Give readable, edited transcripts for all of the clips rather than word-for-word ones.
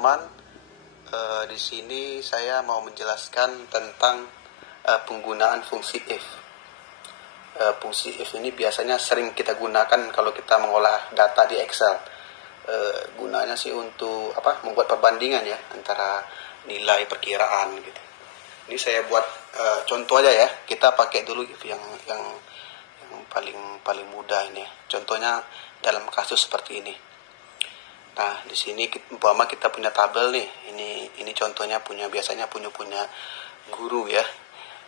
teman-teman, di sini saya mau menjelaskan tentang penggunaan fungsi if. Fungsi if ini biasanya sering kita gunakan kalau kita mengolah data di Excel. Gunanya sih untuk membuat perbandingan ya antara nilai perkiraan gitu. Ini saya buat contoh aja ya. Kita pakai dulu if yang paling mudah ini ya. Contohnya dalam kasus seperti ini. Nah, di sini umpama kita punya tabel nih. Ini contohnya biasanya punya guru ya.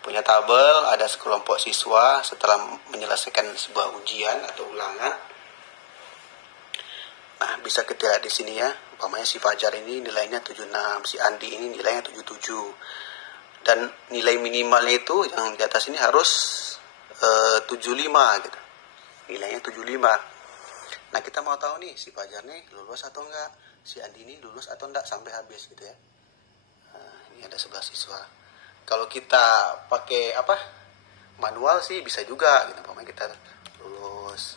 Punya tabel, ada sekelompok siswa setelah menyelesaikan sebuah ujian atau ulangan. Nah, bisa kita lihat di sini ya. Umpamanya si Fajar ini nilainya 76, si Andi ini nilainya 77. Dan nilai minimalnya itu yang di atas ini harus 75 gitu. Nilainya 75. Nah, kita mau tahu nih si Fajar nih lulus atau enggak, si Andi ini lulus atau enggak sampai habis gitu ya. Nah, ini ada 11 siswa. Kalau kita pakai manual sih bisa juga gitu. Pokoknya kita lulus,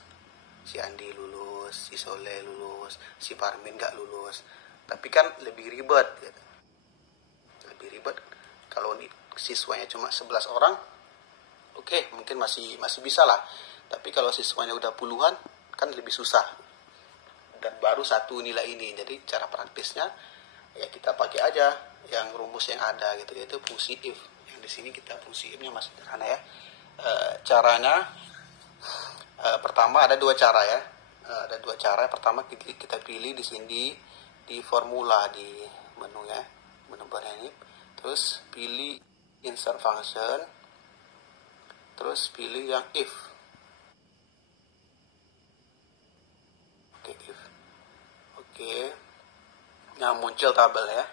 si Andi lulus, si Soleh lulus, si Parmin enggak lulus. Tapi kan lebih ribet gitu. Lebih ribet kalau siswanya cuma 11 orang. Oke, mungkin masih bisa lah. Tapi kalau siswanya udah puluhan kan lebih susah. Dan baru satu nilai ini. Jadi cara praktisnya ya kita pakai aja yang rumus yang ada gitu, yaitu fungsi if. Yang di sini kita fungsi if-nya masih sederhana ya. Caranya pertama ada dua cara ya. Ada dua cara. Pertama kita pilih di sini di formula di menu ya, menu ini. Terus pilih insert function. Terus pilih yang if. Oke, if. Oke. Nah, muncul tabel ya.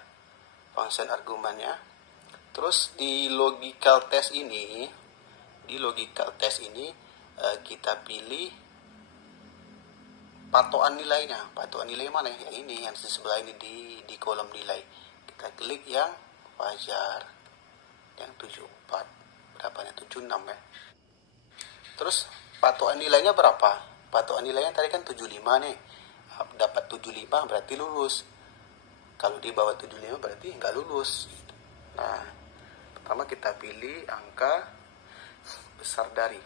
Function argumennya. Terus di logical test ini kita pilih patokan nilainya. Patokan nilai mana ya? Ini yang di sebelah ini di kolom nilai. Kita klik yang Fajar yang 74. Berapanya? 76 ya. Terus patokan nilainya berapa? Patokan nilainya tadi kan 75 nih. Dapat 75 berarti lulus. Kalau di bawah 75 berarti nggak lulus. Nah, pertama kita pilih angka besar dari.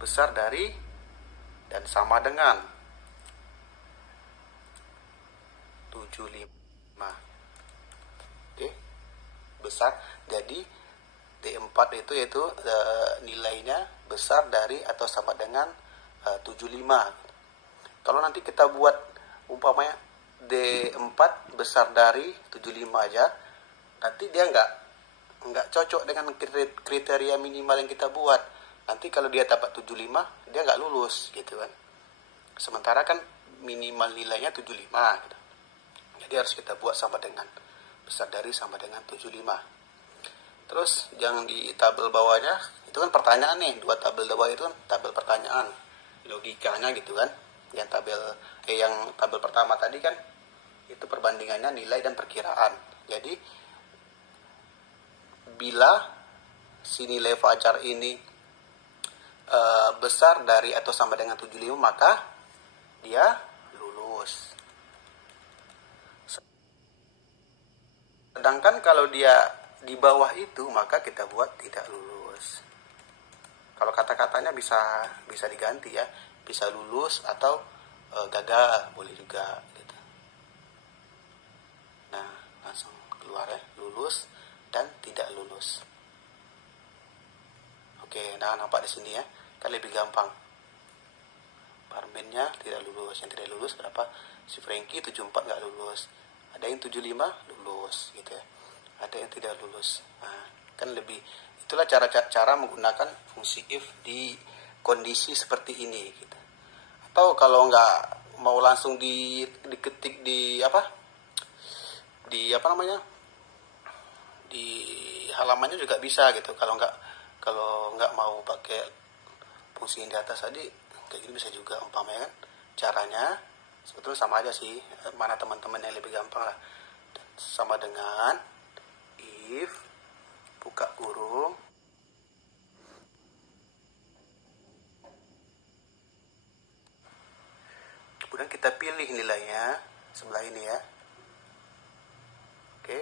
Besar dari dan sama dengan 75. Oke. Besar. Jadi D4 itu yaitu nilainya besar dari atau sama dengan 75. Kalau nanti kita buat umpamanya D4 besar dari 75 aja, nanti dia nggak cocok dengan kriteria minimal yang kita buat. Nanti kalau dia dapat 75, dia nggak lulus gitu kan. Sementara kan minimal nilainya 75 gitu. Jadi harus kita buat sama dengan besar dari sama dengan 75. Terus yang di tabel bawahnya itu kan pertanyaan nih, dua tabel bawah itu kan tabel pertanyaan, logikanya gitu kan. Yang tabel pertama tadi kan itu perbandingannya nilai dan perkiraan. Jadi bila si nilai Fajar ini besar dari atau sama dengan 75, maka dia lulus. Sedangkan kalau dia di bawah itu, maka kita buat tidak lulus. Kalau kata-katanya bisa diganti ya, bisa lulus atau gagal, boleh juga gitu. Nah, langsung keluar ya, lulus dan tidak lulus. Oke, nah nampak di sini ya, kan lebih gampang. Parmennya tidak lulus, yang tidak lulus berapa? Si Frankie 74 nggak lulus. Ada yang 75 lulus gitu ya. Ada yang tidak lulus. Nah, kan itulah cara menggunakan fungsi if di kondisi seperti ini gitu. Atau kalau nggak mau langsung diketik di halamannya juga bisa gitu. Kalau nggak mau pakai fungsi yang di atas tadi, kayak gini bisa juga umpamanya kan. Caranya sebetulnya sama aja sih, mana teman-teman yang lebih gampang lah. Sama dengan if buka kurung Kemudian kita pilih nilainya sebelah ini ya. Oke.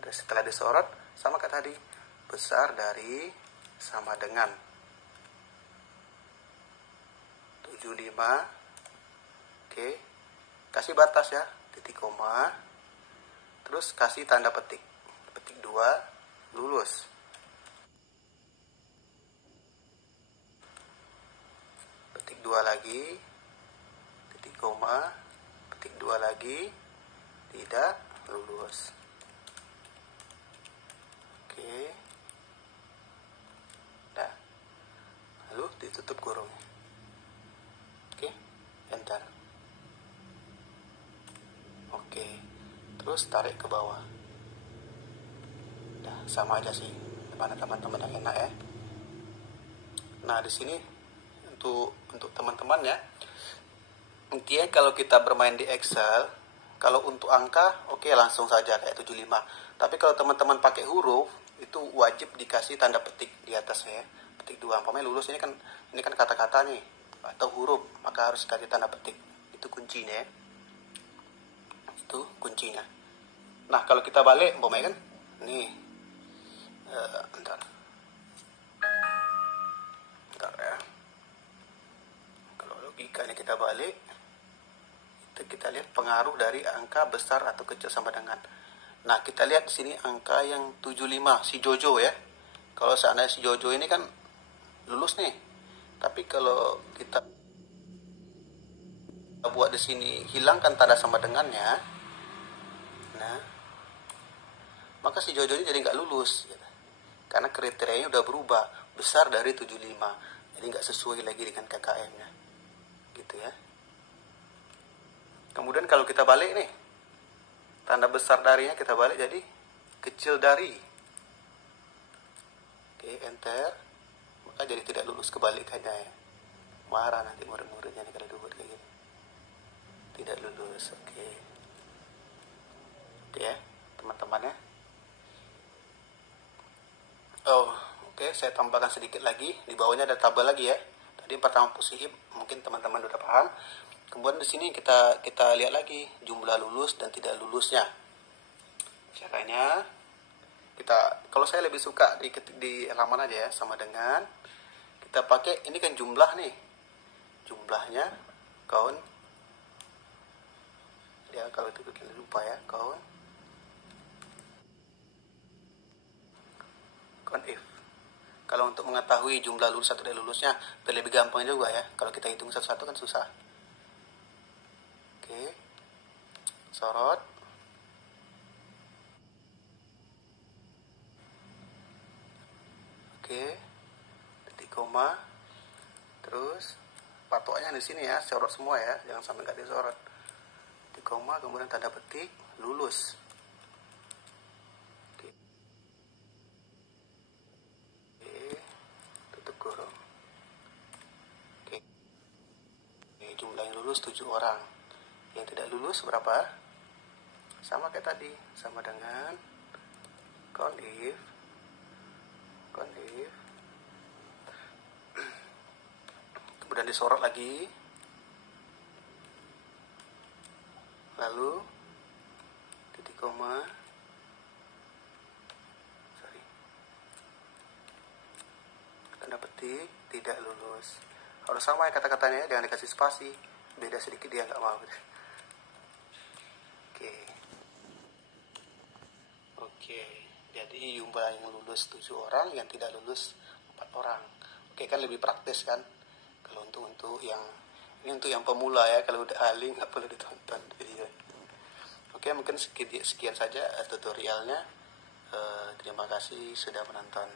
Dan setelah disorot, sama kayak tadi, besar dari sama dengan 75. Oke. Kasih batas ya, titik koma. Terus kasih tanda petik. Petik 2, lulus. Petik 2 lagi, titik koma, petik 2 lagi, tidak lulus. Oke. Nah, lalu ditutup kurung. Oke, enter. Oke, terus tarik ke bawah. Nah, sama aja sih. Mana teman-teman yang enak ya. Nah, di sini untuk teman-teman ya. Intinya kalau kita bermain di Excel, kalau untuk angka oke, langsung saja kayak 75. Tapi kalau teman-teman pakai huruf, itu wajib dikasih tanda petik di atasnya ya. Petik 2. Umpamanya lulus ini kan kata-kata nih atau huruf, maka harus kasih tanda petik. Itu kuncinya ya. Itu kuncinya. Nah, kalau kita balik, umpamanya kan nih. Bentar ya. Kalau logikanya kita balik, itu kita lihat pengaruh dari angka besar atau kecil sama dengan. Nah, kita lihat di sini angka yang 75, si Jojo ya. Kalau seandainya si Jojo ini kan lulus nih. Tapi kalau kita buat di sini hilangkan tanda sama dengannya, nah, maka si Jojo ini jadi nggak lulus. Gitu. Karena kriterianya udah berubah, besar dari 75. Jadi nggak sesuai lagi dengan KKM-nya. Gitu ya. Kemudian kalau kita balik nih, tanda besar darinya kita balik jadi kecil dari. Oke, enter. Maka jadi tidak lulus kebalikannya ya. Marah nanti murid-muridnya nih kalau dibuat kayak gini. Tidak lulus, oke. Oke ya, teman-teman ya. Oh, oke, saya tambahkan sedikit lagi. Di bawahnya ada tabel lagi ya. Tadi pertama posisi, mungkin teman-teman udah paham. Kemudian di sini kita lihat lagi jumlah lulus dan tidak lulusnya. Caranya kalau saya lebih suka di halaman aja ya, sama dengan kita pakai ini kan jumlah nih. Jumlahnya count. Ya, kalau itu kita lupa ya, count if. Kalau untuk mengetahui jumlah lulus atau tidak lulusnya, lebih gampang juga ya. Kalau kita hitung satu-satu kan susah. Oke, sorot. Oke, titik koma. Terus patokannya di sini ya, sorot semua ya, jangan sampai nggak disorot. Titik koma, kemudian tanda petik, lulus. Oke, tutup kurung. Oke, jumlah yang lulus 7 orang. Yang tidak lulus berapa? Sama kayak tadi, sama dengan count if. Kemudian disorot lagi. Lalu titik koma. Tanda petik, tidak lulus. Harus sama ya kata-katanya, jangan dikasih spasi. Beda sedikit dia nggak mau. Oke, jadi jumlah yang lulus 7 orang, yang tidak lulus 4 orang. Oke, kan lebih praktis kan. Kalau untuk yang ini untuk yang pemula ya, kalau udah ahli nggak perlu ditonton video. Oke, mungkin sekian saja tutorialnya. Terima kasih sudah menonton.